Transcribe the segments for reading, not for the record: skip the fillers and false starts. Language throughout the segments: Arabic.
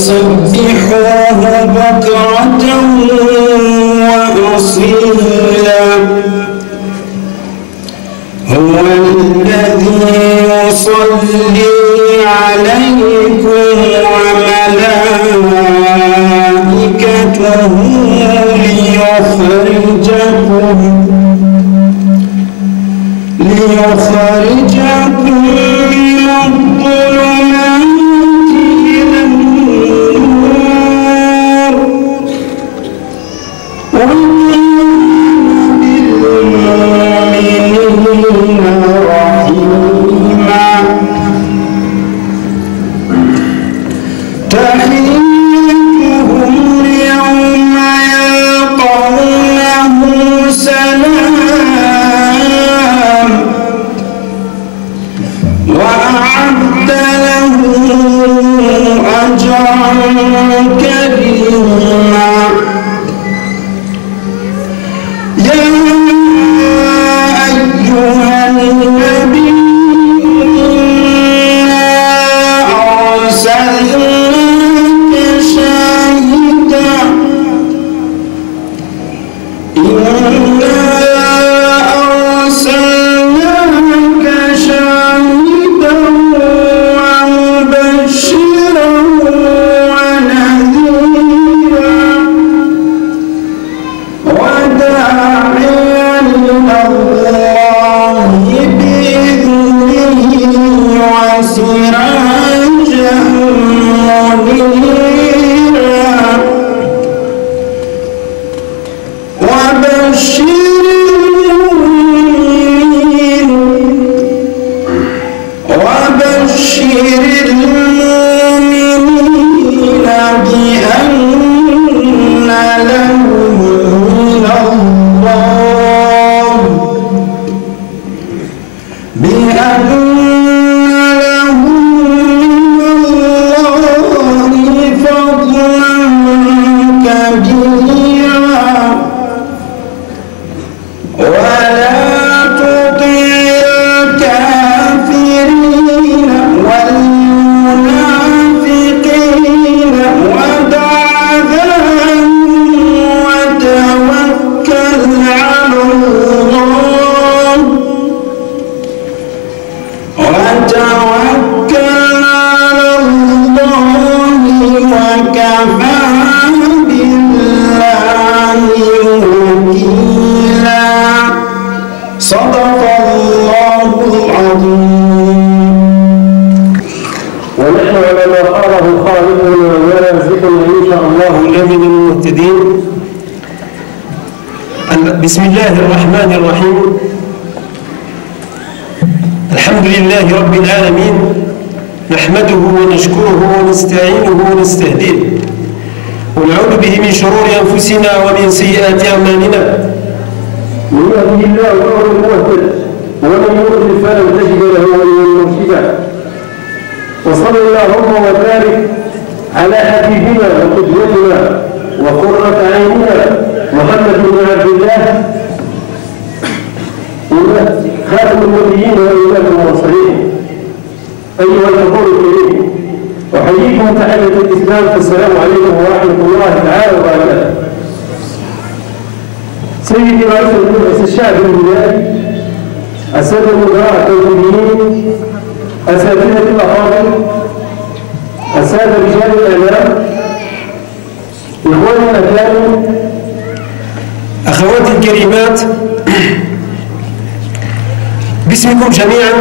سبحوه بكرة وأصيلا هو الذي يصلي عليكم وملائكته ليخرجكم من الظلمات إلى النور وكان بالمؤمنين رحيما تحيتهم يوم يلقونه سلام وأعد لهم أجرا كريما يا أيها النبي إنا أرسلناك شاهدا بسم الله الرحمن الرحيم الحمد لله رب العالمين نحمده ونشكره ونستعينه ونستهديه ونعوذ به من شرور أنفسنا ومن سيئات أعمالنا من يهده الله فهو المهتد ومن يضلل فلن تجد له وليا مرشدا وصلى اللهم وبارك على حبيبنا وقدوتنا وقرة عيننا محمد بن عبد الله خاتم النبيين وإمام المرسلين أيها الحضور الكريم أحييكم تحية الإسلام فالسلام عليكم ورحمة الله تعالى وبركاته. سيدي رئيس المجلس الشعب الولايي السادة المدراء التوحيديين أساتذة الأفاضل السادة رجال الإعلام إخواني الأكارم أخواتي الكريمات باسمكم جميعا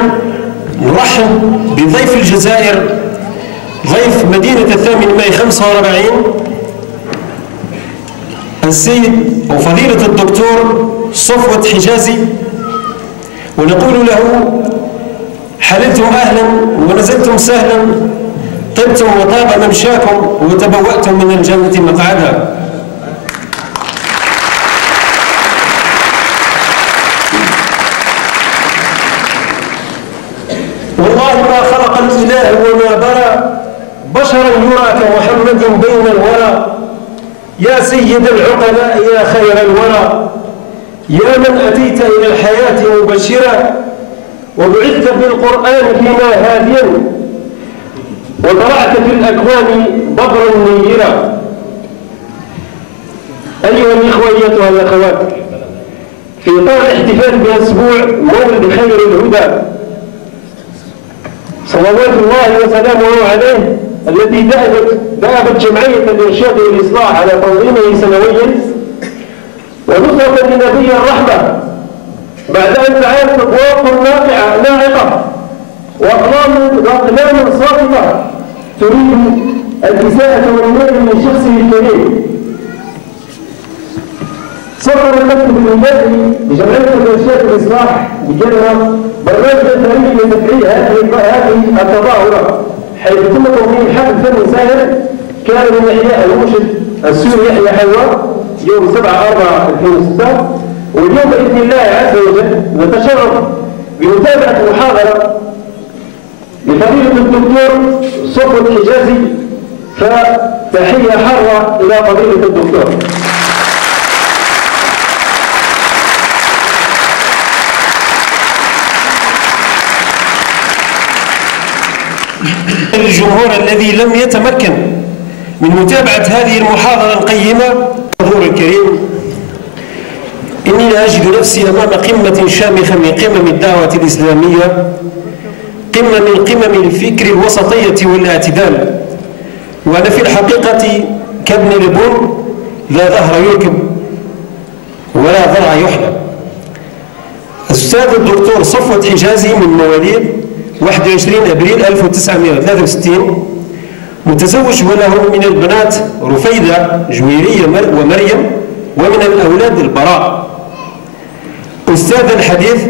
نرحب بضيف الجزائر ضيف مدينة 8 ماي 45 السيد وفضيلة الدكتور صفوت حجازي ونقول له حللتم أهلا ونزلتم سهلا طبتم وطاب ممشاكم وتبوأتم من الجنة مقعدا. والله ما خلق الإله وما برى بشرا يرى كمحمد بين الورى يا سيد العقلاء يا خير الورى يا من أتيت إلى الحياة مبشرا وبعثت بالقرآن بنا هاديا وطلعت في الأكوان بدرا منيرا. أيها الإخوة أيتها الأخوات، في إطار الاحتفال بأسبوع مولد خير الهدى صلوات الله وسلامه عليه، التي دأبت جمعية الإرشاد والإصلاح على تنظيمه سنويا ونصرة لنبي الرحمة، بعد أن تعالت أبواب ناعقة وأقلام ساقطة تريد الإساءة والنيل من شخصه الكريم. صدر المكتب الإداري لجمعية الإرشاد والإصلاح بجنة برنامجا فريدا لتفعيل هذه التظاهرة، حيث تم توظيف حفل فني ساهر كان من إحياء المرشد السوري يحيى حواء يوم 7/4/2006. واليوم بإذن الله عز وجل نتشرف بمتابعة محاضرة لفضيلة الدكتور صفوت حجازي، فتحية حارة إلى فضيلة الدكتور. الجمهور الذي لم يتمكن من متابعة هذه المحاضرة القيمة، الحضور الكريم، إني لا أجد نفسي أمام قمة شامخة من قمم الدعوة الإسلامية، قمة من قمم الفكر الوسطية والاعتدال، وأنا في الحقيقة كابن لبون لا ظهر يركب ولا ذرع يحلى. الأستاذ الدكتور صفوت حجازي من مواليد 21 أبريل 1963، متزوج وله من البنات رفيدة جويرية ومريم، ومن الأولاد البراء. أستاذ الحديث،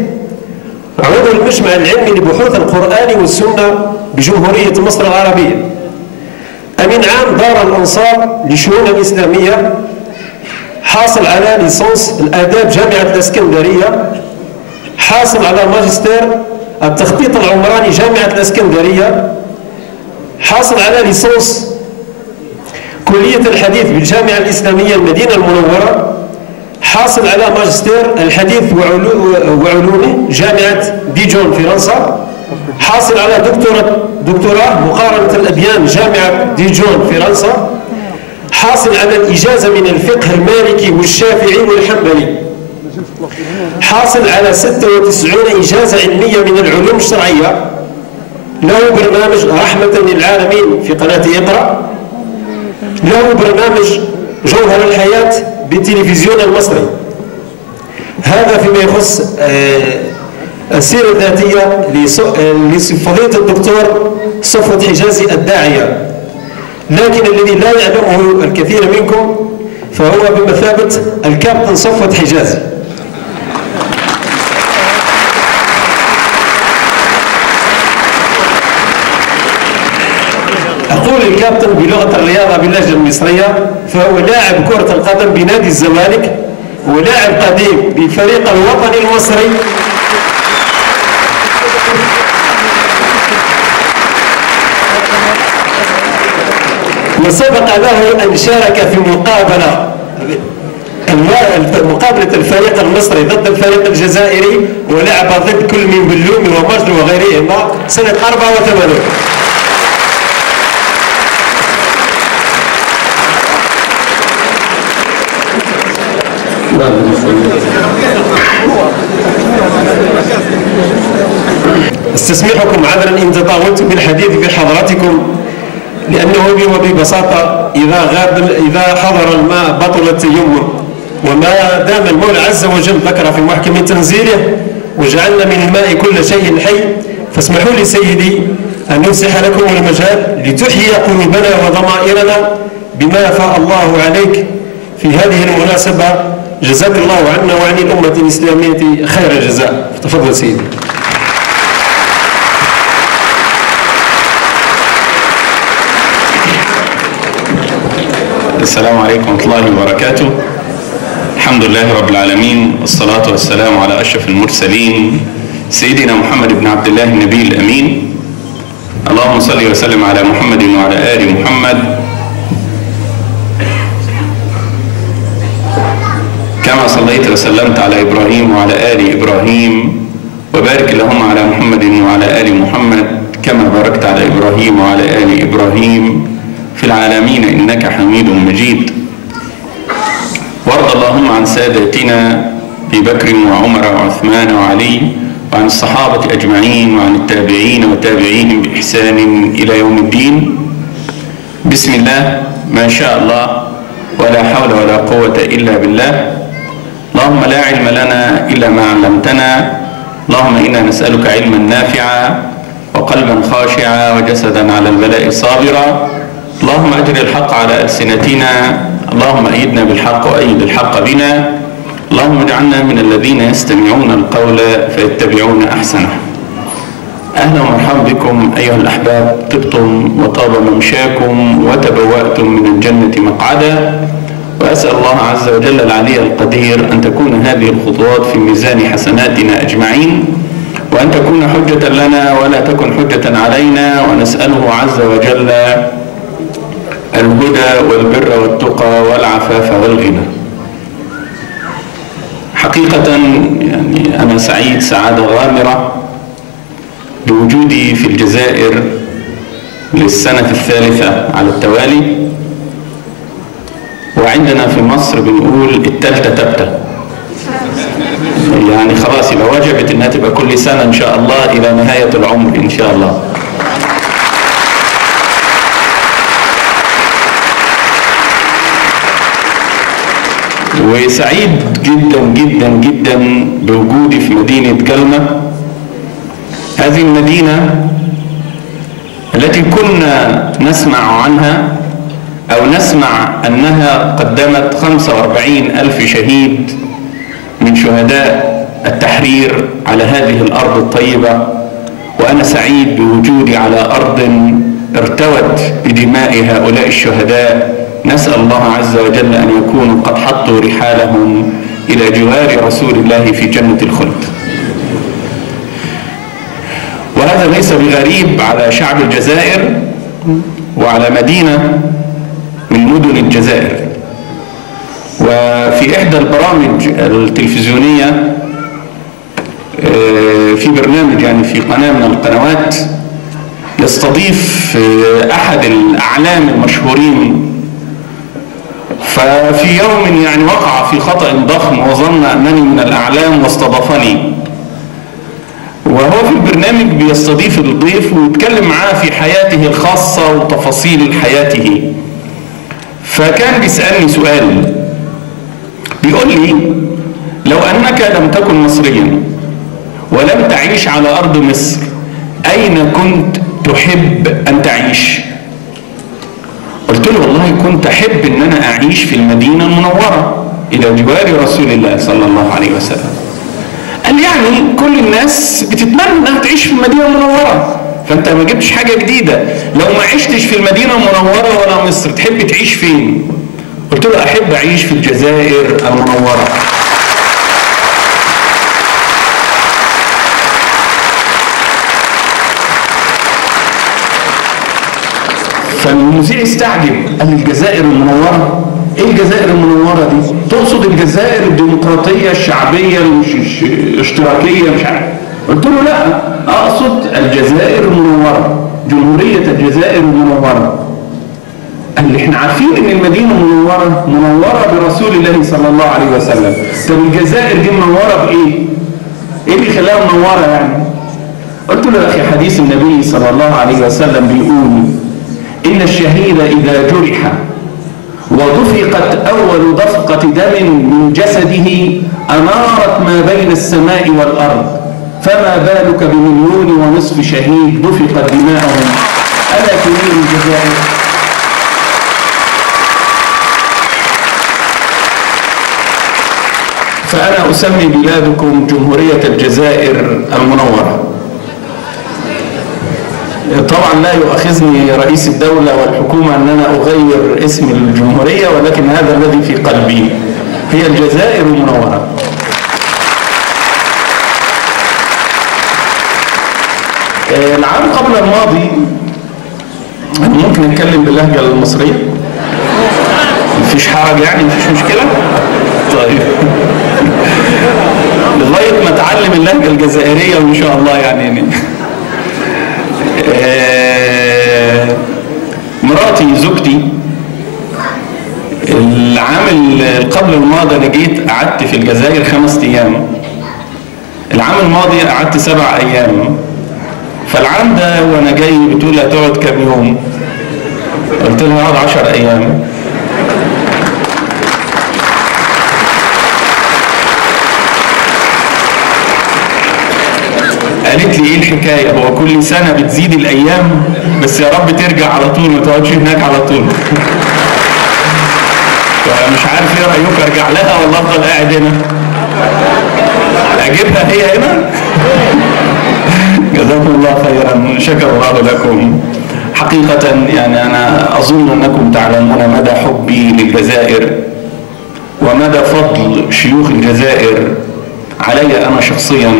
عضو المجمع العلمي لبحوث القرآن والسنة بجمهورية مصر العربية، أمين عام دار الأنصار للشؤون الإسلامية، حاصل على ليسانس الآداب جامعة الإسكندرية، حاصل على ماجستير التخطيط العمراني جامعة الإسكندرية، حاصل على ليسانس كلية الحديث بالجامعة الإسلامية المدينة المنورة، حاصل على ماجستير الحديث وعلومه جامعة ديجون فرنسا، حاصل على دكتوراه مقارنة الأديان جامعة ديجون فرنسا، حاصل على الإجازة من الفقه المالكي والشافعي والحنبلي، حاصل على 96 إجازة علمية من العلوم الشرعية، له برنامج رحمة للعالمين في قناة إقرأ، له برنامج جوهر الحياة بالتلفزيون المصري. هذا فيما يخص السيرة الذاتية لفضيلة الدكتور صفوت حجازي الداعية. لكن الذي لا يعلمه الكثير منكم فهو بمثابة الكابتن صفوت حجازي. أقول الكابتن بلغة الرياضة باللهجة المصرية، فهو لاعب كرة القدم بنادي الزمالك، ولاعب قديم بالفريق الوطني المصري، وسبق له أن شارك في مقابلة الفريق المصري ضد الفريق الجزائري، ولعب ضد كل من بلومي ومجد وغيرهما سنة 84. استسمحكم عذرا إن تطاولت بالحديث بحضراتكم، لأنه وببساطة إذا حضر الماء بطل التيمم، وما دام المولى عز وجل ذكر في محكم تنزيله وجعلنا من الماء كل شيء حي، فاسمحوا لي سيدي أن نفسح لكم المجال لتحيي قلوبنا وضمائرنا بما أفاء الله عليك في هذه المناسبة. جزاك الله عنا وعن الأمة الإسلامية خير الجزاء. تفضل سيدي. السلام عليكم ورحمة الله وبركاته. الحمد لله رب العالمين، والصلاة والسلام على أشرف المرسلين سيدنا محمد بن عبد الله النبي الأمين. اللهم صل وسلم على محمد وعلى آل محمد كما صليت وسلمت على إبراهيم وعلى آل إبراهيم، وبارك اللهم على محمد وعلى آل محمد كما باركت على إبراهيم وعلى آل إبراهيم في العالمين إنك حميد مجيد. وارض اللهم عن ساداتنا أبي بكر وعمر وعثمان وعلي وعن الصحابة أجمعين وعن التابعين وتابعيهم بإحسان إلى يوم الدين. بسم الله ما شاء الله ولا حول ولا قوة إلا بالله. اللهم لا علم لنا إلا ما علمتنا. اللهم إنا نسألك علما نافعا وقلبا خاشعا وجسدا على البلاء صابرا. اللهم أجر الحق على ألسنتنا. اللهم أيدنا بالحق وأيد الحق بنا. اللهم اجعلنا من الذين يستمعون القول فيتبعون أحسنه. أهلا ومرحبا بكم أيها الأحباب، طبتم وطاب ممشاكم وتبوأتم من الجنة مقعدا. وأسأل الله عز وجل العلي القدير أن تكون هذه الخطوات في ميزان حسناتنا أجمعين، وأن تكون حجة لنا ولا تكن حجة علينا. ونسأله عز وجل الهدى والبر والتقى والعفاف والغنى. حقيقة يعني أنا سعيد سعادة غامرة بوجودي في الجزائر للسنة الثالثة على التوالي. وعندنا في مصر بنقول التالتة تبتة، يعني خلاص يبقى وجبت انها تبقى كل سنة ان شاء الله الى نهاية العمر ان شاء الله. وسعيد جدا جدا جدا بوجودي في مدينة جلمة، هذه المدينة التي كنا نسمع عنها أو نسمع أنها قدمت 45,000 شهيد من شهداء التحرير على هذه الأرض الطيبة. وأنا سعيد بوجودي على أرض ارتوت بدماء هؤلاء الشهداء. نسأل الله عز وجل أن يكونوا قد حطوا رحالهم إلى جوار رسول الله في جنة الخلد. وهذا ليس بغريب على شعب الجزائر وعلى مدينة من مدن الجزائر. وفي إحدى البرامج التلفزيونية في برنامج يعني في قناة من القنوات يستضيف أحد الأعلام المشهورين، ففي يوم يعني وقع في خطأ ضخم وظن أنني من الأعلام واستضافني. وهو في البرنامج بيستضيف الضيف ويتكلم معاه في حياته الخاصة وتفاصيل حياته. فكان بيسألني سؤال، بيقول لي: لو أنك لم تكن مصريا ولم تعيش على أرض مصر، أين كنت تحب أن تعيش؟ قلت له: والله كنت أحب أن أنا أعيش في المدينة المنورة إلى جوار رسول الله صلى الله عليه وسلم. قال يعني كل الناس بتتمنى أنها تعيش في المدينة المنورة، فأنت ما جبتش حاجة جديدة. لو ما عشتش في المدينة المنورة ولا مصر تحب تعيش فين؟ قلت له: أحب أعيش في الجزائر المنورة. فالمذيع استعجب، قال لي: الجزائر المنورة؟ ايه الجزائر المنورة دي؟ تقصد الجزائر الديمقراطية الشعبية الاشتراكية مش عارف. قلت له: لا، اقصد الجزائر المنورة، جمهورية الجزائر المنورة. قال لي: احنا عارفين ان المدينة منورة برسول الله صلى الله عليه وسلم. طب الجزائر دي منورة بايه؟ ايه اللي خلاها منورة يعني؟ قلت له: يا اخي حديث النبي صلى الله عليه وسلم بيقول: إن الشهيد إذا جرح ودفقت أول دفقة دم من جسده أنارت ما بين السماء والأرض، فما بالك ب1.5 شهيد دفقت دماءهم، ألا تنير الجزائر؟ فأنا أسمي بلادكم جمهورية الجزائر المنورة. طبعا لا يؤاخذني رئيس الدولة والحكومة أن أنا أغير اسم الجمهورية، ولكن هذا الذي في قلبي، هي الجزائر المنورة. العام قبل الماضي، ممكن نتكلم باللهجة المصرية؟ مفيش حرج يعني، مفيش مشكلة؟ طيب لغاية ما اتعلم اللهجة الجزائرية وإن شاء الله يعني مراتي زوجتي العام قبل الماضي انا جيت قعدت في الجزائر 5 ايام. العام الماضي قعدت 7 ايام. فالعام ده وانا جاي بتقول لي هتقعد كام يوم؟ قلت لها هقعد 10 ايام. قالت لي ايه الحكايه؟ هو كل سنه بتزيد الايام بس يا رب ترجع على طول ما تقعدش هناك على طول. فمش عارف ايه رايك، ارجع لها ولا افضل قاعد هنا؟ اجيبها هي هنا؟ جزاكم الله خيرا، شكر الله لكم. حقيقة يعني أنا أظن أنكم تعلمون مدى حبي للجزائر ومدى فضل شيوخ الجزائر علي أنا شخصيا،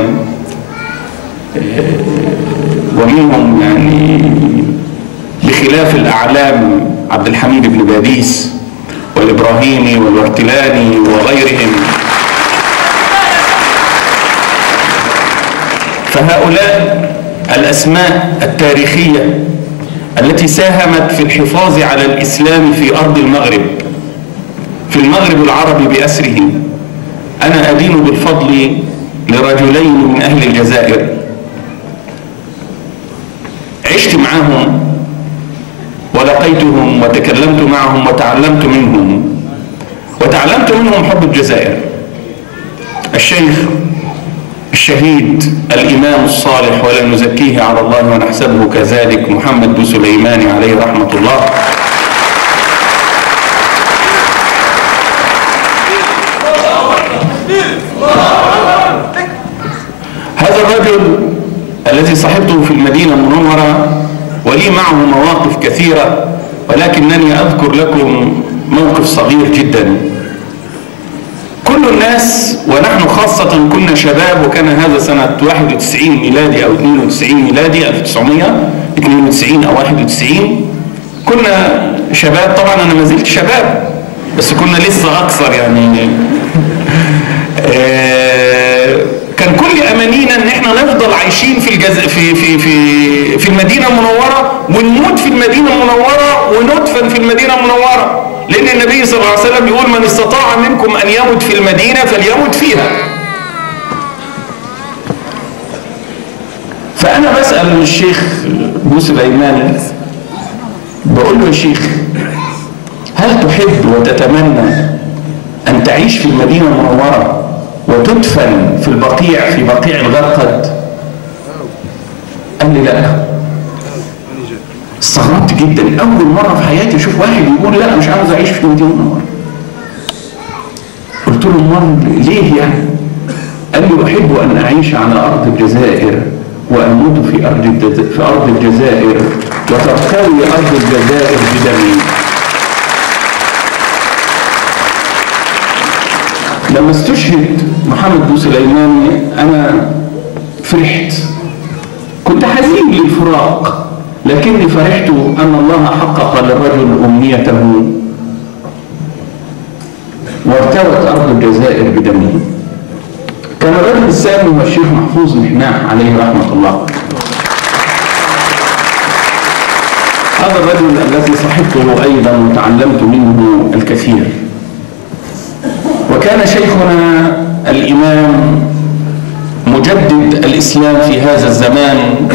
ومنهم يعني بخلاف الأعلام عبد الحميد بن باديس والإبراهيمي والورتلاني وغيرهم. فهؤلاء الأسماء التاريخية التي ساهمت في الحفاظ على الإسلام في أرض المغرب، في المغرب العربي بأسره، أنا أدين بالفضل لرجلين من أهل الجزائر عشت معهم ولقيتهم وتكلمت معهم وتعلمت منهم حب الجزائر. الشيخ الشهيد الإمام الصالح ولا نزكيه على الله ونحسبه كذلك محمد بوسليماني عليه رحمة الله، هذا الرجل الذي صحبته في المدينة المنورة ولي معه مواقف كثيرة، ولكنني أذكر لكم موقف صغير جدا. كل الناس ونحن خاصة كنا شباب، وكان هذا سنة 91 ميلادي أو 92 ميلادي، 1992 أو 91. كنا شباب، طبعا أنا ما زلت شباب بس كنا لسه أكثر يعني. كان كل أمانينا إن إحنا نفضل عايشين في في المدينة المنورة، ونموت في المدينة المنورة، وندفن في المدينة المنورة، لأن النبي صلى الله عليه وسلم يقول من استطاع منكم أن يمت في المدينة فليمت فيها. فأنا بسأل الشيخ بوسليماني بقول له يا شيخ، هل تحب وتتمنى أن تعيش في المدينة المنورة وتدفن في البقيع، في بقيع الغرقد؟ قال لي لا. استغربت جدا، اول مره في حياتي اشوف واحد يقول لا مش عاوز اعيش في المدينه المنوره. قلت له امال ليه يعني؟ قال لي احب ان اعيش على ارض الجزائر واموت في ارض الجزائر وترتوي ارض الجزائر بدمي. لما استشهد محمد بوسليماني انا فرحت، كنت حزين للفراق، لكني فرحت أن الله حقق للرجل أمنيته وارتوت أرض الجزائر بدمه. كان الرجل الثاني هو الشيخ محفوظ محناح عليه رحمة الله. هذا الرجل الذي صحبته أيضا وتعلمت منه الكثير. وكان شيخنا الإمام مجدد الإسلام في هذا الزمان،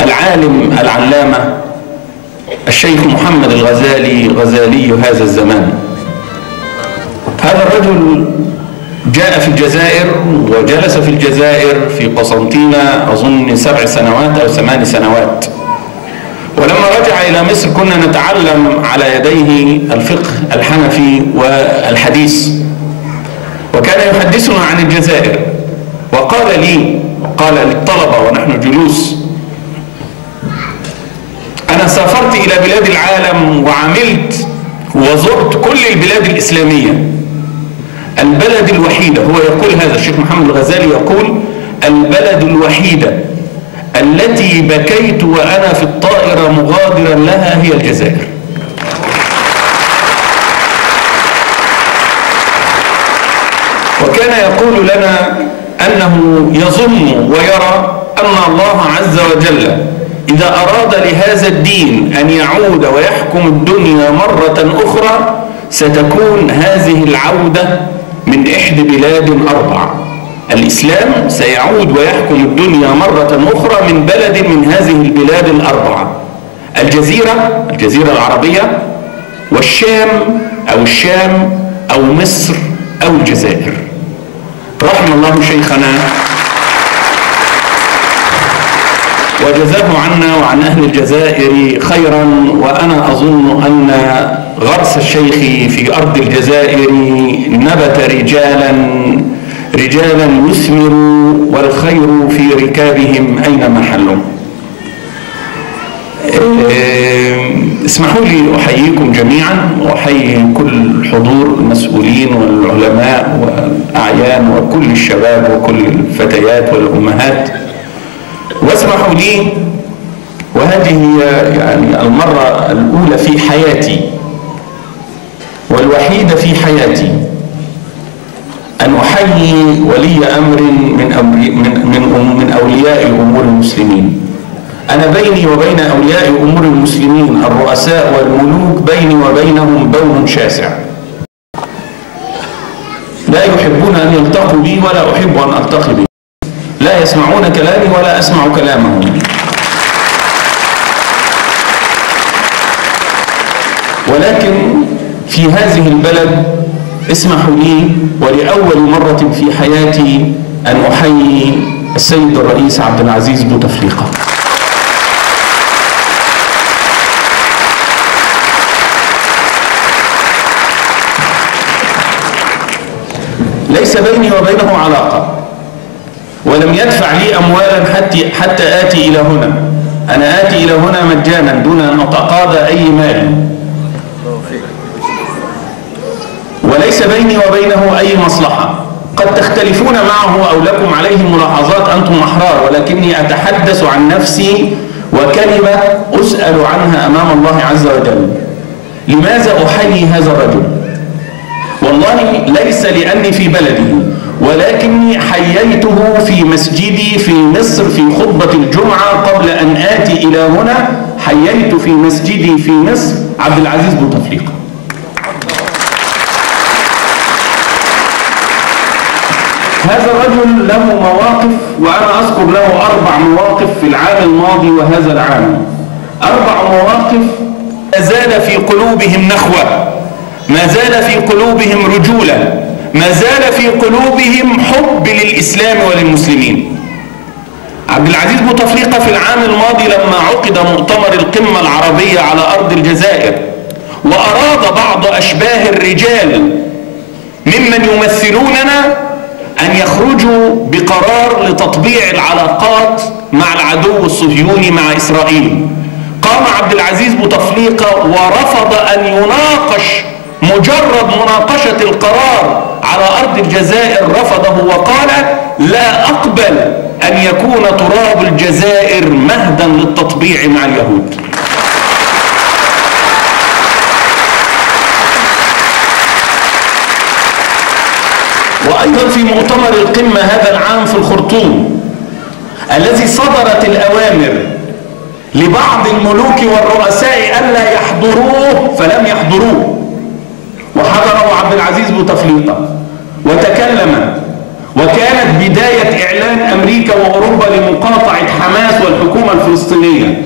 العالم العلامة الشيخ محمد الغزالي، غزالي هذا الزمان. هذا الرجل جاء في الجزائر وجلس في الجزائر في قسنطينة أظن 7 سنوات أو 8 سنوات. ولما رجع إلى مصر كنا نتعلم على يديه الفقه الحنفي والحديث، وكان يحدثنا عن الجزائر. وقال لي، وقال للطلبة ونحن جلوس، أنا سافرت إلى بلاد العالم وعملت وزرت كل البلاد الإسلامية. البلد الوحيدة، هو يقول هذا الشيخ محمد الغزالي يقول البلد الوحيدة التي بكيت وأنا في الطائرة مغادرا لها هي الجزائر. وكان يقول لنا أنه يظن ويرى أن أن الله عز وجل إذا أراد لهذا الدين أن يعود ويحكم الدنيا مرة أخرى ستكون هذه العودة من إحدى بلاد أربع. الإسلام سيعود ويحكم الدنيا مرة أخرى من بلد من هذه البلاد الأربعة: الجزيرة العربية، والشام أو الشام أو مصر أو الجزائر. رحم الله شيخنا وجزاه عنا وعن أهل الجزائر خيرا. وأنا أظن أن غرس الشيخ في أرض الجزائر نبت رجالا يثمر والخير في ركابهم أين محلهم. اسمحوا لي أحييكم جميعا وأحيي كل الحضور، المسؤولين والعلماء والأعيان وكل الشباب وكل الفتيات والأمهات. واسمحوا لي، وهذه يعني المرة الأولى في حياتي والوحيدة في حياتي أن أحيي ولي أمر من أولياء أمور المسلمين. أنا بيني وبين أولياء أمور المسلمين الرؤساء والملوك بيني وبينهم بون شاسع، لا يحبون أن يلتقوا بي ولا أحب أن ألتقي بي، لا يسمعون كلامي ولا أسمع كلامهم. ولكن في هذه البلد اسمحوا لي ولأول مرة في حياتي أن أحيي السيد الرئيس عبد العزيز بوتفليقة. ليس بيني وبينه علاقة، ولم يدفع لي أموالا حتى آتي إلى هنا. أنا آتي إلى هنا مجانا دون أن أتقاضى أي مال، وليس بيني وبينه أي مصلحة. قد تختلفون معه أو لكم عليه ملاحظات، أنتم أحرار، ولكني أتحدث عن نفسي وكلمة أسأل عنها أمام الله عز وجل. لماذا أحيي هذا الرجل؟ والله ليس لأني في بلدي، ولكني حييته في مسجدي في مصر في خطبة الجمعة قبل أن آتي إلى هنا. حييت في مسجدي في مصر عبد العزيز بوتفليقة. هذا الرجل له مواقف، وأنا أذكر له 4 مواقف في العام الماضي وهذا العام. 4 مواقف ما زال في قلوبهم نخوة، ما زال في قلوبهم رجولة، ما زال في قلوبهم حب للإسلام وللمسلمين. عبد العزيز بوتفليقة في العام الماضي لما عقد مؤتمر القمة العربية على أرض الجزائر، وأراد بعض أشباه الرجال ممن يمثلوننا أن يخرجوا بقرار لتطبيع العلاقات مع العدو الصهيوني مع إسرائيل. قام عبد العزيز بوتفليقة ورفض أن يناقش، مجرد مناقشة القرار على أرض الجزائر رفضه وقال: لا أقبل أن يكون تراب الجزائر مهدا للتطبيع مع اليهود. وأيضا في مؤتمر القمة هذا العام في الخرطوم الذي صدرت الأوامر لبعض الملوك والرؤساء ألا يحضروه فلم يحضروه، وحضره عبد العزيز بوتفليقة وتكلم، وكانت بداية إعلان أمريكا وأوروبا لمقاطعة حماس والحكومة الفلسطينية.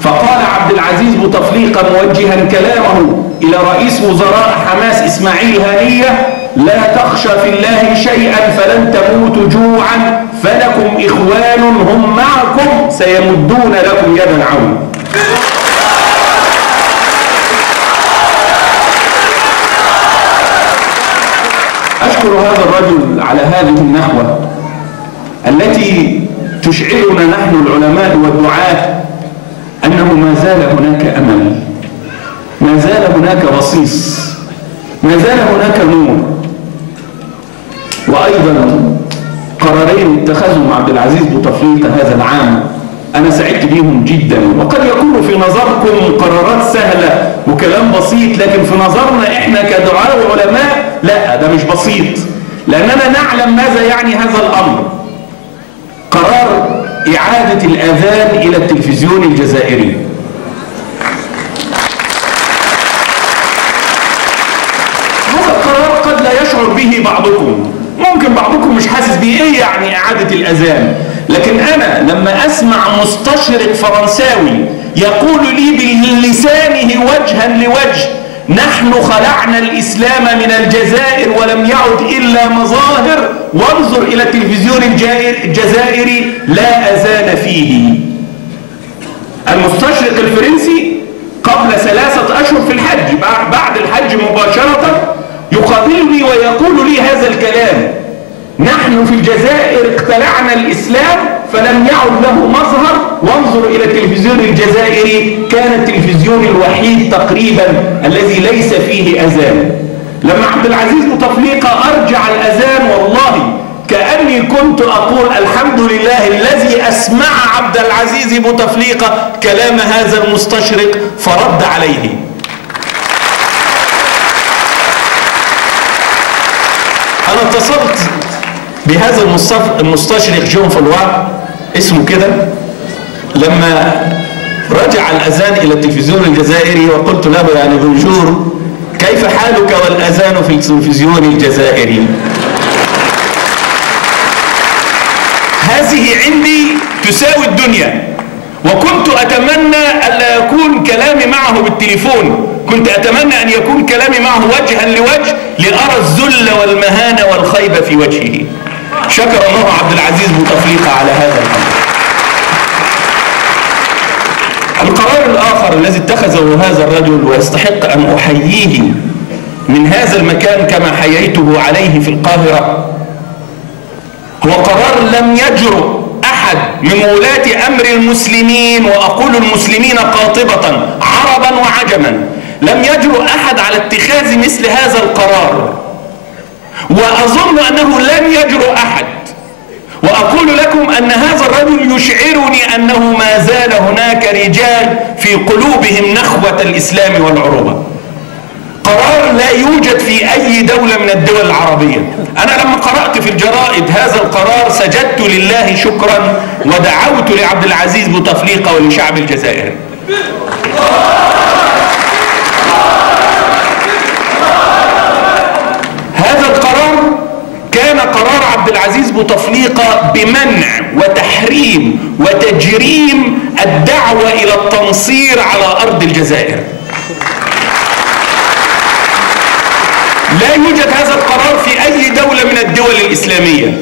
فقال عبد العزيز بوتفليقة موجها كلامه إلى رئيس وزراء حماس إسماعيل هانية: لا تخشى في الله شيئا فلن تموتوا جوعا، فلكم إخوان هم معكم سيمدون لكم يدا عونا. أشكر هذا الرجل على هذه النخوة التي تشعرنا نحن العلماء والدعاة أنه ما زال هناك أمل، ما زال هناك بصيص، ما زال هناك نور. وأيضا قرارين اتخذهم عبد العزيز بوتفليقة هذا العام أنا سعدت بيهم جدا. وقد يكون في نظركم قرارات سهلة وكلام بسيط، لكن في نظرنا إحنا كدعاء وعلماء لا، ده مش بسيط، لأننا نعلم ماذا يعني هذا الأمر. قرار إعادة الأذان إلى التلفزيون الجزائري. هذا القرار قد لا يشعر به بعضكم، ممكن بعضكم مش حاسس بيه، ايه يعني إعادة الأذان؟ لكن أنا لما أسمع مستشرق فرنساوي يقول لي بلسانه وجها لوجه: نحن خلعنا الإسلام من الجزائر ولم يعد إلا مظاهر، وانظر إلى التلفزيون الجزائري لا أذان فيه. المستشرق الفرنسي قبل 3 أشهر في الحج، بعد الحج مباشرة، يقابلني ويقول لي هذا الكلام: نحن في الجزائر اقتلعنا الإسلام فلم يعد له مظهر، وانظر إلى التلفزيون الجزائري، كان التلفزيون الوحيد تقريبا الذي ليس فيه أذان. لما عبد العزيز بوتفليقة أرجع الأذان، والله كأني كنت أقول الحمد لله الذي أسمع عبد العزيز بوتفليقة كلام هذا المستشرق فرد عليه. أنا اتصلت بهذا المستشرق جون فلوار، اسمه كده، لما رجع الأذان إلى التلفزيون الجزائري، وقلت له: يعني بونجور، كيف حالك والأذان في التلفزيون الجزائري؟ هذه عندي تساوي الدنيا، وكنت أتمنى ألا يكون كلامي معه بالتليفون، كنت أتمنى أن يكون كلامي معه وجها لوجه لأرى الذل والمهانة والخيبة في وجهه. شكر الله عبد العزيز بوتفليقة على هذا الأمر. القرار الآخر الذي اتخذه هذا الرجل ويستحق أن أحييه من هذا المكان كما حييته عليه في القاهرة، هو قرار لم يجرؤ أحد من ولاة أمر المسلمين، وأقول المسلمين قاطبة عربا وعجما، لم يجرؤ أحد على اتخاذ مثل هذا القرار، وأظن أنه لن يجرؤ أحد. وأقول لكم أن هذا الرجل يشعرني أنه ما زال هناك رجال في قلوبهم نخوة الإسلام والعروبة. قرار لا يوجد في أي دولة من الدول العربية. أنا لما قرأت في الجرائد هذا القرار سجدت لله شكرا ودعوت لعبد العزيز بوتفليقة ولشعب الجزائر. هذا القرار كان قرار عبد العزيز بوتفليقة بمنع وتحريم وتجريم الدعوة إلى التنصير على أرض الجزائر. لا يوجد هذا القرار في أي دولة من الدول الإسلامية.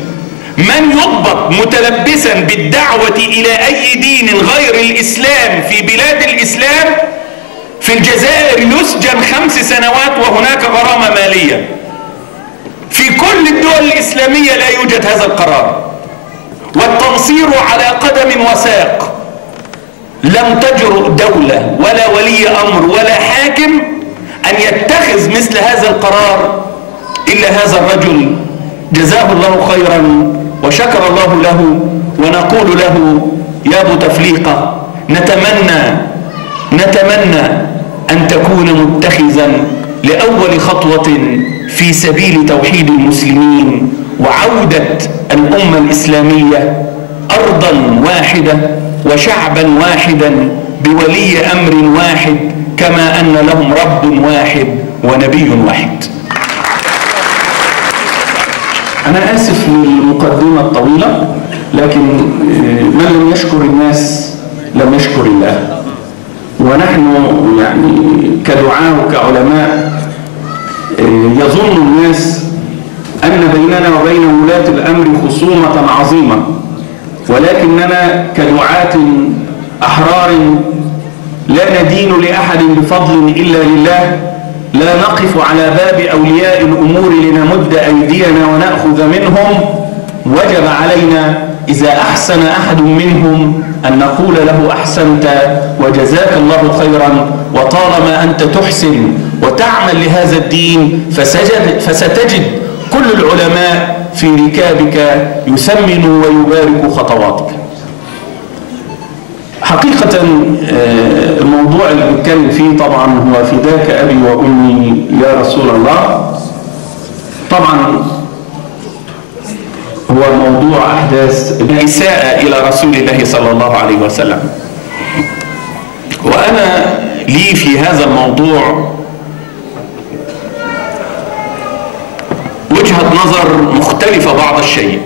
من يضبط متلبسا بالدعوة إلى أي دين غير الإسلام في بلاد الإسلام في الجزائر يسجن 5 سنوات وهناك غرامة مالية. في كل الدول الإسلامية لا يوجد هذا القرار. والتنصير على قدم وساق. لم تجرؤ دولة ولا ولي أمر ولا حاكم أن يتخذ مثل هذا القرار إلا هذا الرجل، جزاه الله خيرا وشكر الله له. ونقول له: يا بوتفليقة، نتمنى أن تكون متخذا لأول خطوة في سبيل توحيد المسلمين وعودة الأمة الإسلامية أرضا واحدة وشعبا واحدا بولي أمر واحد، كما أن لهم رب واحد ونبي واحد. أنا آسف للمقدمة الطويلة، لكن من لم يشكر الناس لم يشكر الله. ونحن يعني كدعاة وكعلماء يظن الناس أن بيننا وبين ولاة الأمر خصومة عظيمة، ولكننا كدعاة أحرار لا ندين لأحد بفضل إلا لله، لا نقف على باب أولياء الأمور لنمد أيدينا ونأخذ منهم. وجب علينا إذا أحسن أحد منهم أن نقول له: أحسنت وجزاك الله خيرا، وطالما أنت تحسن وتعمل لهذا الدين فستجد كل العلماء في ركابك يسمن ويبارك خطواتك. حقيقة الموضوع اللي بنتكلم فيه طبعا هو فداك أبي وأمي يا رسول الله. طبعا هو موضوع أحداث الإساءة إلى رسول الله صلى الله عليه وسلم. وأنا لي في هذا الموضوع وجهة نظر مختلفة بعض الشيء،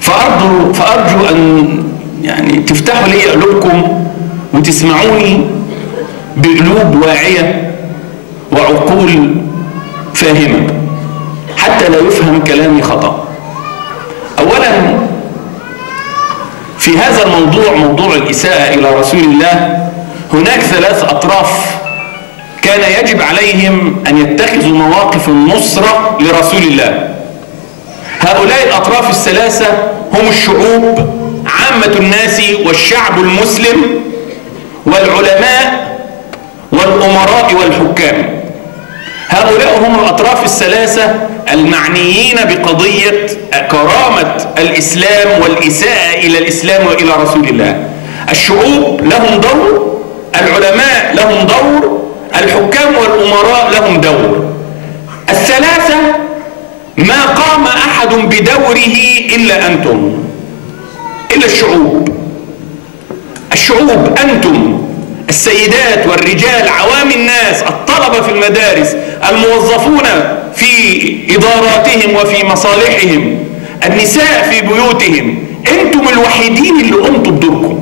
فأرجو أن يعني تفتحوا لي قلوبكم وتسمعوني بقلوب واعية وعقول فاهمة حتى لا يفهم كلامي خطأ. أولا، في هذا الموضوع، موضوع الإساءة إلى رسول الله، هناك 3 أطراف كان يجب عليهم أن يتخذوا مواقف النصرة لرسول الله. هؤلاء الأطراف ال3 هم الشعوب، عامة الناس والشعب المسلم، والعلماء والأمراء والحكام. هؤلاء هم الأطراف ال3 المعنيين بقضية كرامة الإسلام والإساءة إلى الإسلام وإلى رسول الله. الشعوب لهم دور، العلماء لهم دور، الحكام والأمراء لهم دور. ال3 ما قام أحد بدوره إلا أنتم، إلا الشعوب. الشعوب أنتم السيدات والرجال، عوام الناس، الطلبة في المدارس، الموظفون في إداراتهم وفي مصالحهم، النساء في بيوتهم، أنتم الوحيدين اللي قمتوا بدوركم.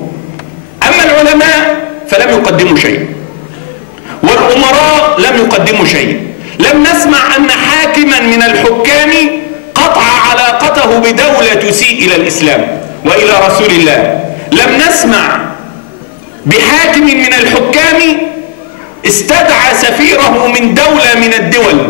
أما العلماء فلم يقدموا شيء، والأمراء لم يقدموا شيء. لم نسمع أن حاكما من الحكام قطع علاقته بدولة تسيء إلى الإسلام وإلى رسول الله. لم نسمع بحاكم من الحكام استدعى سفيره من دولة من الدول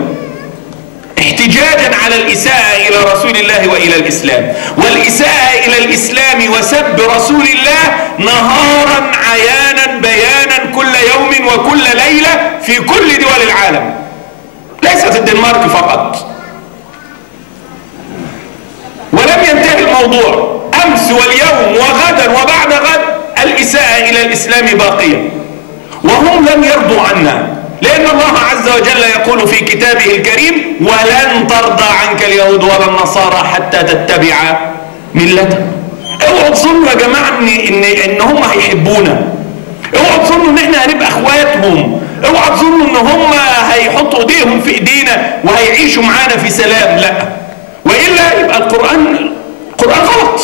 احتجاجا على الإساءة إلى رسول الله وإلى الإسلام. والإساءة إلى الإسلام وسب رسول الله نهارا عيانا بيانا كل يوم وكل ليلة في كل دول العالم، ليست الدنمارك فقط. ولم ينتهي الموضوع، أمس واليوم وغدا وبعد غد الإساءة إلى الإسلام باقية، وهم لم يرضوا عنا، لأن الله عز وجل يقول في كتابه الكريم: ولن ترضى عنك اليهود ولا النصارى حتى تتبع ملتهم. اوعوا تظنوا يا جماعة إن هم هيحبونا، اوعوا تظنوا إن احنا هنبقى اخواتهم، اوعوا تظنوا إن هم هيحطوا ايديهم في ايدينا وهيعيشوا معانا في سلام، لا، وإلا يبقى القرآن غلط،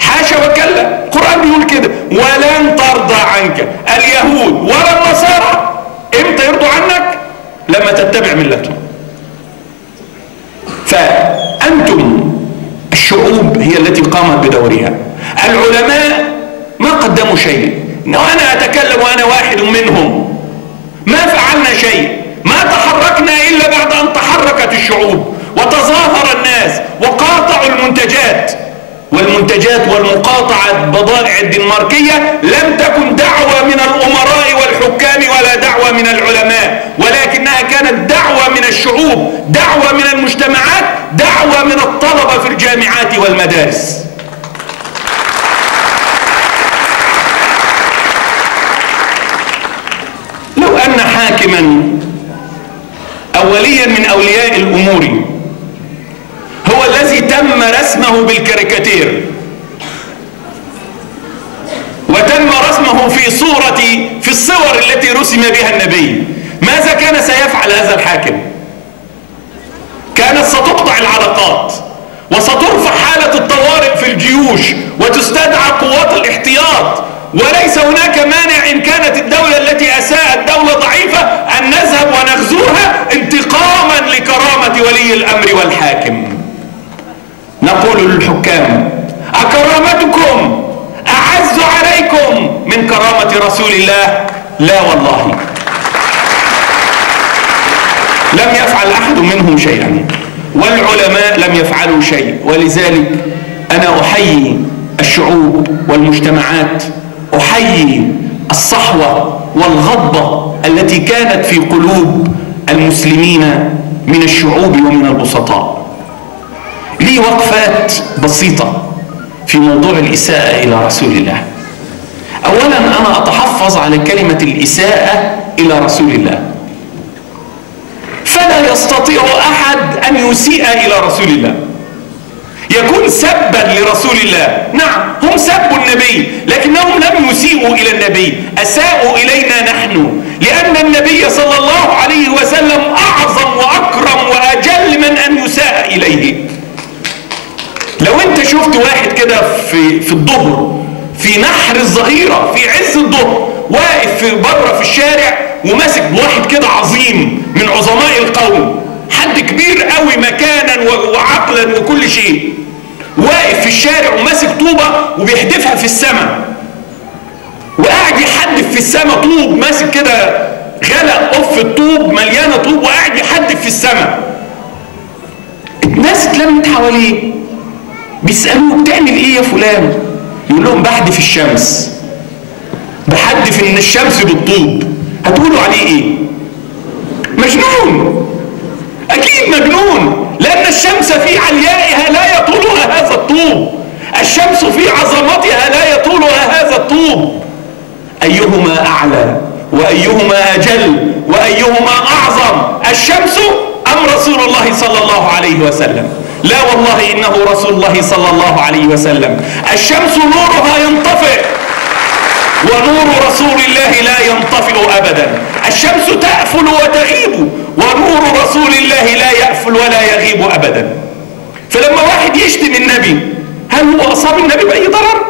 حاشا وكلا. القرآن بيقول كده: ولن ترضى عنك اليهود ولا النصارى. امتى يرضوا عنك؟ لما تتبع ملتهم. فأنتم الشعوب هي التي قامت بدورها. العلماء ما قدموا شيء، وأنا أتكلم وأنا واحد منهم. ما فعلنا شيء، ما تحركنا إلا بعد أن تحركت الشعوب وتظاهر الناس وقاطعوا المنتجات. والمنتجات والمقاطعة البضائع الدنماركية لم تكن دعوة من الأمراء والحكام ولا دعوة من العلماء، ولكنها كانت دعوة من الشعوب، دعوة من المجتمعات، دعوة من الطلبة في الجامعات والمدارس. لو أن حاكما أوليا من أولياء الأمور هو الذي تم رسمه بالكاريكاتير وتم رسمه في الصور التي رسم بها النبي، ماذا كان سيفعل هذا الحاكم؟ كانت ستقطع العلاقات وسترفع حالة الطوارئ في الجيوش وتستدعى قوات الاحتياط، وليس هناك مانع إن كانت الدولة التي أساءت دولة ضعيفة أن نذهب ونغزوها انتقاما لكرامة ولي الأمر والحاكم. نقول للحكام: أكرامتكم أعز عليكم من كرامة رسول الله؟ لا والله، لم يفعل أحد منهم شيئا، والعلماء لم يفعلوا شيء. ولذلك أنا أحيي الشعوب والمجتمعات، أحيي الصحوة والغضبة التي كانت في قلوب المسلمين من الشعوب ومن البسطاء. لي وقفات بسيطة في موضوع الإساءة إلى رسول الله. أولا، أنا أتحفظ على كلمة الإساءة إلى رسول الله، فلا يستطيع أحد أن يسيء إلى رسول الله. يكون سبا لرسول الله. نعم هم سبوا النبي لكنهم لم يسيئوا إلى النبي، أساءوا إلينا نحن، لأن النبي صلى الله عليه وسلم أعظم وأكرم وأجل من أن يساء إليه. لو أنت شفت واحد كده في الظهر في نحر الظهيرة في عز الظهر واقف بره في الشارع وماسك واحد كده عظيم من عظماء القوم، حد كبير قوي مكانا وعقلا وكل شيء، واقف في الشارع وماسك طوبة وبيحدفها في السماء، وقاعد يحدف في السماء طوب، ماسك كده غلق قف الطوب مليانة طوب وقاعد يحدف في السماء. الناس اتلمت حواليه بيسألوه بتعمل ايه يا فلان؟ يقول لهم بحدف الشمس، بحدف ان الشمس بالطوب. هتقولوا عليه ايه؟ مجنون، اكيد مجنون، لان الشمس في عليائها لا يطولها هذا الطوب، الشمس في عظمتها لا يطولها هذا الطوب. ايهما اعلى وايهما اجل وايهما اعظم، الشمس ام رسول الله صلى الله عليه وسلم؟ لا والله انه رسول الله صلى الله عليه وسلم. الشمس نورها ينطفئ ونور رسول الله لا ينطفئ ابدا. الشمس تأفل وتغيب ونور رسول الله لا يأفل ولا يغيب ابدا. فلما واحد يشتم النبي هل هو اصاب النبي باي ضرر؟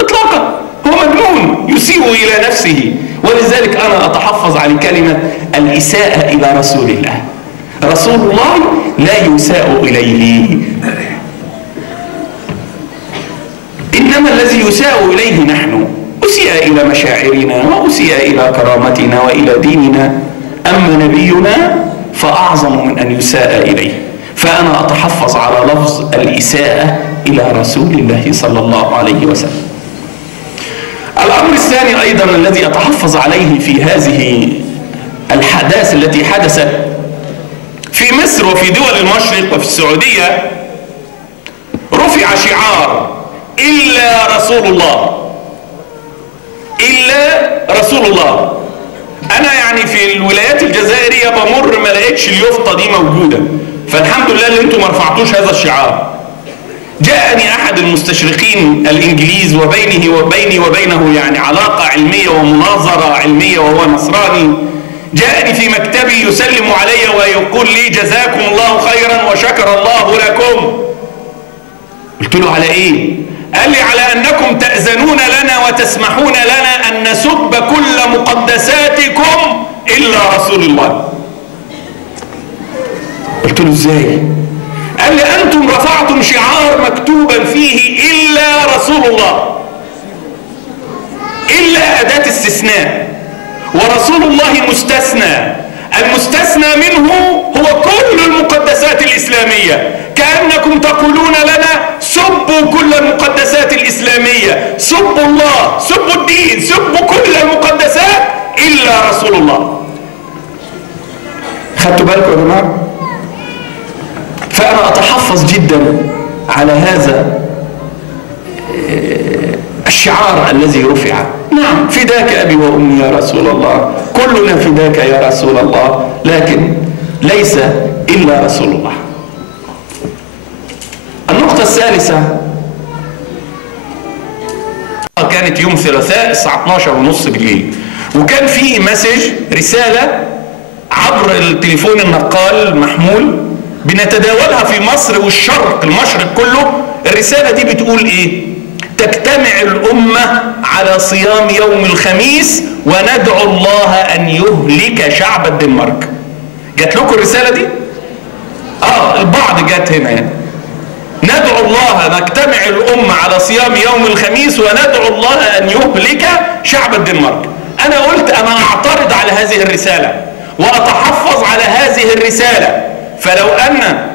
اطلاقا، هو مجنون يسيء الى نفسه. ولذلك انا اتحفظ على كلمة الاساءة الى رسول الله. رسول الله لا يساء اليه، انما الذي يساء اليه نحن. أسيء إلى مشاعرنا وأسيء إلى كرامتنا وإلى ديننا، أما نبينا فأعظم من أن يساء إليه. فأنا أتحفظ على لفظ الإساءة إلى رسول الله صلى الله عليه وسلم. الأمر الثاني أيضا الذي أتحفظ عليه في هذه الحداثة التي حدثت في مصر وفي دول المشرق وفي السعودية، رفع شعار إلا رسول الله، إلا رسول الله. أنا يعني في الولايات الجزائرية بمر ما لقيتش اليافطة دي موجودة، فالحمد لله اللي انتم ما رفعتوش هذا الشعار. جاءني أحد المستشرقين الإنجليز وبيني وبينه يعني علاقة علمية ومناظرة علمية وهو نصراني، جاءني في مكتبي يسلم علي ويقول لي جزاكم الله خيرا وشكر الله لكم. قلت له على إيه؟ قال لي على أنكم تأذنون لنا وتسمحون لنا أن نسب كل مقدساتكم إلا رسول الله. قلت له إزاي؟ قال لي أنتم رفعتم شعار مكتوبا فيه إلا رسول الله، إلا أداة استثناء، ورسول الله مستثنى. المستثنى منه هو كل المقدسات الإسلامية، كأنكم تقولون لنا سبوا كل المقدسات الإسلامية، سبوا الله، سبوا الدين، سبوا كل المقدسات إلا رسول الله. خدتوا بالكم يا جماعة؟ فأنا أتحفظ جدا على هذا الشعار الذي رفع. نعم فداك أبي وأمي يا رسول الله، كلنا فداك يا رسول الله، لكن ليس إلا رسول الله. النقطة الثالثة كانت يوم ثلاثاء الساعة 12:30 بالليل، وكان في مسج رسالة عبر التليفون النقال المحمول بنتداولها في مصر والشرق المشرق كله. الرسالة دي بتقول ايه؟ تجتمع الأمة على صيام يوم الخميس وندعو الله أن يهلك شعب الدنمارك. جات لكم الرسالة دي؟ البعض جات هنا يعني. ندعو الله، نجتمع الأمة على صيام يوم الخميس وندعو الله أن يهلك شعب الدنمارك. أنا قلت أنا أعترض على هذه الرسالة وأتحفظ على هذه الرسالة. فلو أن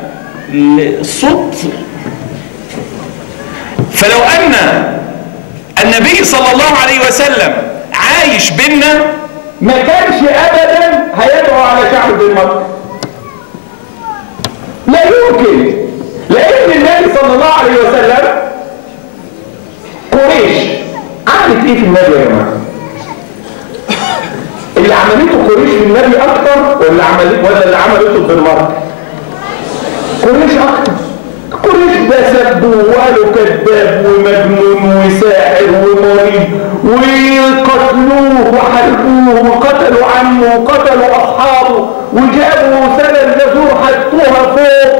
النبي صلى الله عليه وسلم عايش بينا ما كانش أبدا هيدعو على شعب الدنمارك، لا يمكن، لأن النبي صلى الله عليه وسلم قريش عملت ايه في النبي يا جماعه؟ اللي عملته قريش في النبي اكتر ولا اللي عملته الدنمارك؟ قريش اكتر. قريش ده سبوه وقالوا كذاب ومجنون وساحر ومريض، وقتلوه وحرقوه وقتلوا عمه وقتلوا اصحابه، وجابوا سنة الجزور حطوها فوق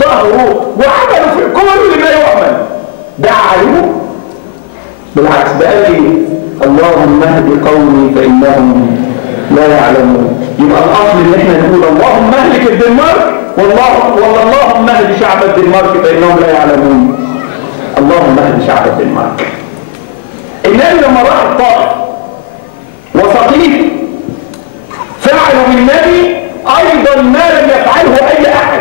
ظهره وعملوا في كل ما يعمل. ده علمه؟ بالعكس، ده قال ايه؟ اللهم اهد قومي فانهم لا يعلمون. يبقى الاصل ان احنا نقول اللهم اهلك الدنمارك والله اللهم اهد شعب الدنمارك فانهم لا يعلمون. اللهم اهد شعب الدنمارك. النبي لما راح الطائف وثقيف فعلوا بالنبي ايضا ما لم يفعله اي احد.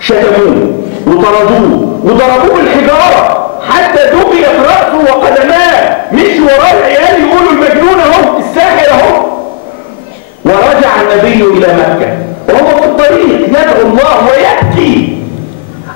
شتموه وطردوه وضربوه بالحجاره حتى دبيت راسه وقدماه، مش وراه العيال يقولوا المجنون اهو الساحر اهو. ورجع النبي الى مكه وهو في الطريق يدعو الله ويبكي: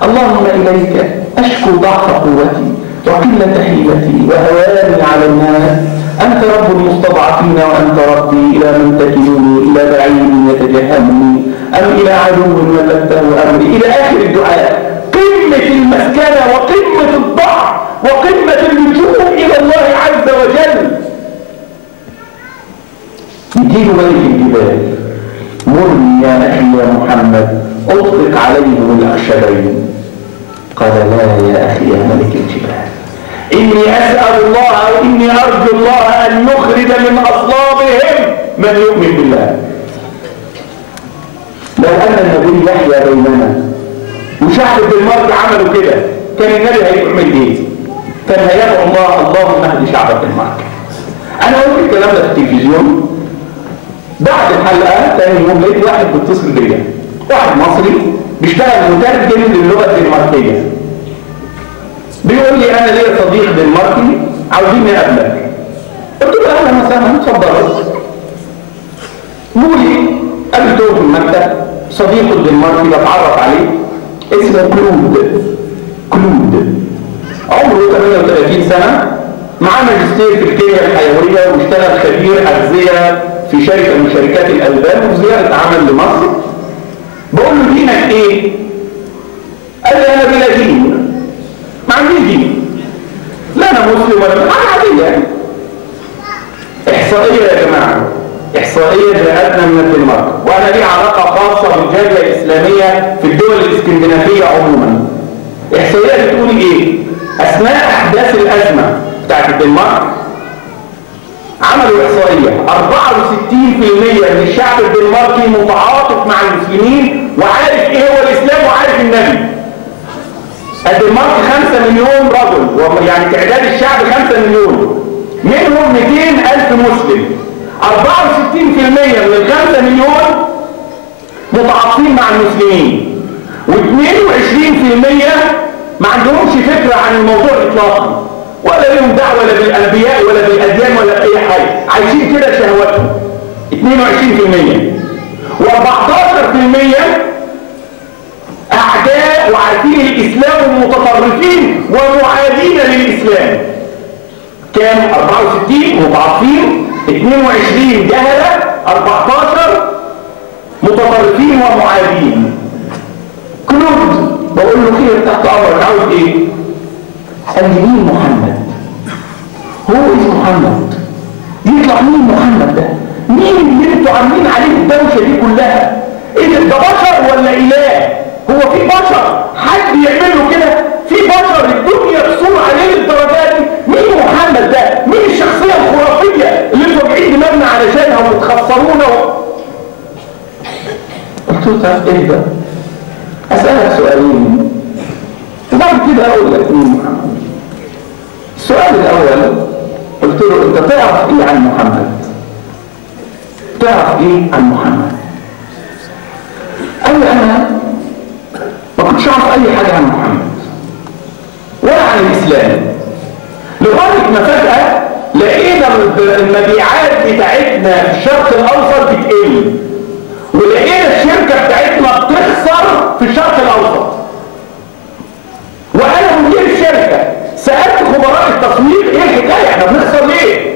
اللهم اليك اشكو ضعف قوتي وقله حيلتي وهواني على الناس، انت رب المستضعفين وانت ربي، الى من تكلني؟ الى بعيد يتجهمني ام الى عدو ملكته امري؟ الى اخر الدعاء. قمه المسكنه وقمه الضعف وقمه اللجوء الى الله عز وجل. يجيب ملك الجبال: مرني يا اخي يا محمد اطلق عليهم الاخشبين. قال: لا يا اخي يا ملك الجبال، اني اسال الله او اني ارجو الله ان يخرج من اصلابهم من يؤمن بالله. لو ان النبي يحيى بيننا وشعب الدنمارك عملوا كده كان النبي هيعمل ايه؟ كان هيدعو الله: اللهم اهد شعب الدنمارك. انا قلت الكلام ده في التلفزيون. بعد الحلقه تاني يوم لقيت واحد بيتصل بيا، واحد مصري بيشتغل مترجم للغه الدنماركيه، بيقول لي: انا ليا صديق دنماركي عاوزين نقابلك. قلت له: اهلا وسهلا، اتفضل. مولي قابلته في المكتب، صديقه الدنماركي بتعرف عليه اسمه كلود، عمره 38 سنه، معاه ماجستير في الكيمياء الحيويه واشتغل خبير اغذيه في شركه من شركات الالبان وزياره عمل لمصر. بقول له: دينك ايه؟ قال لي: انا بلا دين، ما عنديش دين، لا انا مسلم ولا حاجه عاديه يعني. احصائيه يا جماعه، احصائيه جاءتنا من الدنمارك، وانا لي علاقه خاصه بالجاليه الاسلاميه في الدول الاسكندنافيه عموما. احصائيه بتقول ايه؟ اثناء احداث الازمه بتاعت الدنمارك عملوا احصائيه 64% من الشعب الدنماركي متعاطف مع المسلمين وعارف ايه هو الاسلام وعارف النبي. الدنمارك 5 مليون رجل، يعني تعداد الشعب 5 مليون، منهم 200,000 مسلم. 64% من ال5 مليون متعاطفين مع المسلمين، و22% ما عندهمش فكرة عن الموضوع اطلاقا، ولا لهم دعوة لا بالانبياء ولا بالاديان ولا باي حاجة، عايشين كده شهواتهم. 22% و14% اعداء وعارفين الاسلام ومتطرفين ومعادين للاسلام. كام؟ 64 متعاطفين، 22 جهلة، 14 متطرفين ومعادين. كلود بقول له: خير تحت امرك، عاوز ايه؟ قال لي: مين محمد؟ هو اسمه محمد، يطلع مين محمد ده؟ مين اللي انتوا عاملين عليه الدوشه دي كلها؟ ايه ده بشر ولا اله؟ هو في بشر حد يعمل له كده؟ في بشر الدنيا تصور عليه للدرجات دي؟ مين محمد ده؟ مين الشخصيه الخرافيه اللي انتوا واقعين دماغنا علشانها وبتخسرونا قلت له: طب اهدى، اسالك سؤالين وبعد كده اقول لك مين محمد. السؤال الاول قلت له: انت تعرف ايه عن محمد؟ تعرف ايه عن محمد؟ قال لي: انا ما كنتش اعرف اي حاجه عن محمد ولا عن الاسلام، لغايه ما فجاه لقينا المبيعات بتاعتنا في الشرق الاوسط بتقل، ولقينا الشركه بتاعتنا بتخسر في الشرق الاوسط. وانا مدير الشركه سالت خبراء التسويق: ايه الحكايه؟ احنا بنخسر ليه؟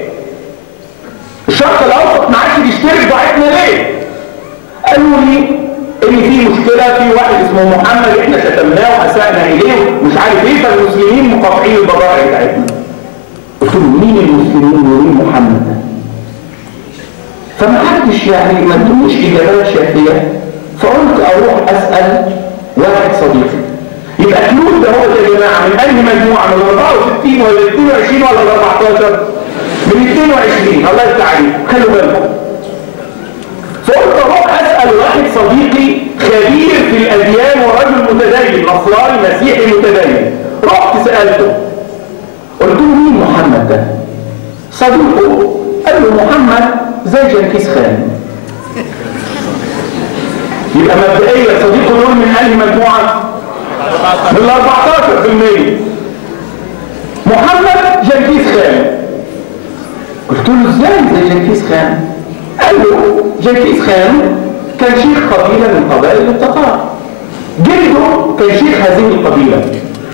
الشرق الاوسط ما عادش بيشتري بضاعتنا ليه؟ قالوا لي: ان في مشكله في واحد اسمه محمد احنا شتمناه واسأنا اليه ومش عارف ايه، فالمسلمين مقاطعين البضائع بتاعتنا. قلت له مين المسلمين ومين محمد ده؟ فما حدش يعني ما ادونيش اجابات شافيه، فقلت اروح اسال واحد صديقي. يبقى كلود ده هو يا جماعه من انهي مجموعه؟ من 64 ولا 22 ولا 14؟ من 22. الله يفتح عليكم، خلوا بالكم. فقلت اروح اسال واحد صديقي خبير في الاديان ورجل متدين نصراني مسيحي متدين. رحت سالته قلت له مين محمد ده؟ صديقه قال له محمد زي جنكيز خان. يبقى مبدئيا صديقه يقول من انهي مجموعه؟ من 14%. محمد جنكيز خان. قلت له ازاي زي جنكيز خان؟ قال له جنكيز خان كان شيخ قبيله من قبائل التتار، جده كان شيخ هذه القبيله،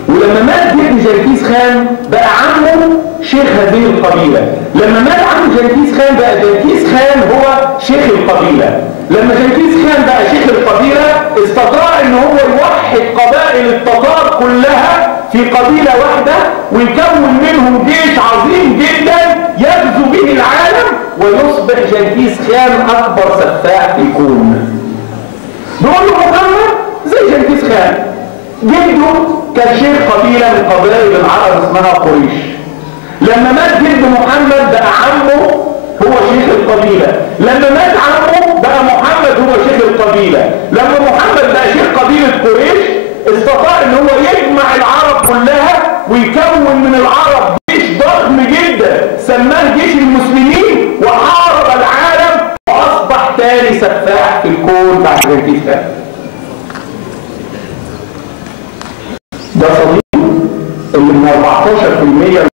ولما مات جد جنكيز خان بقى عمه شيخ هذه القبيله، لما مات عم جنكيز خان بقى جنكيز خان هو شيخ القبيله، لما جنكيز خان بقى شيخ القبيله استطاع ان هو يوحد قبائل التتار كلها في قبيله واحده ويكون منهم جيش عظيم جدا يغزو به العالم ويصبح جنكيز خان اكبر سفاح في الكون. بيقول له محمد زي جنكيز خان، جده كان شيخ قبيله من قبائل العرب اسمها قريش، لما مات جد محمد بقى عمه هو شيخ القبيله، لما مات عمه بقى محمد هو شيخ القبيله، لما محمد بقى شيخ قبيله قريش استطاع ان هو يجمع العرب كلها ويكون من العرب جيش ضخم جدا سماه جيش المسلمين وحارب العالم واصبح ثاني سفاح في الكون بعد جنكيز خان. ده صديق اللي من 14%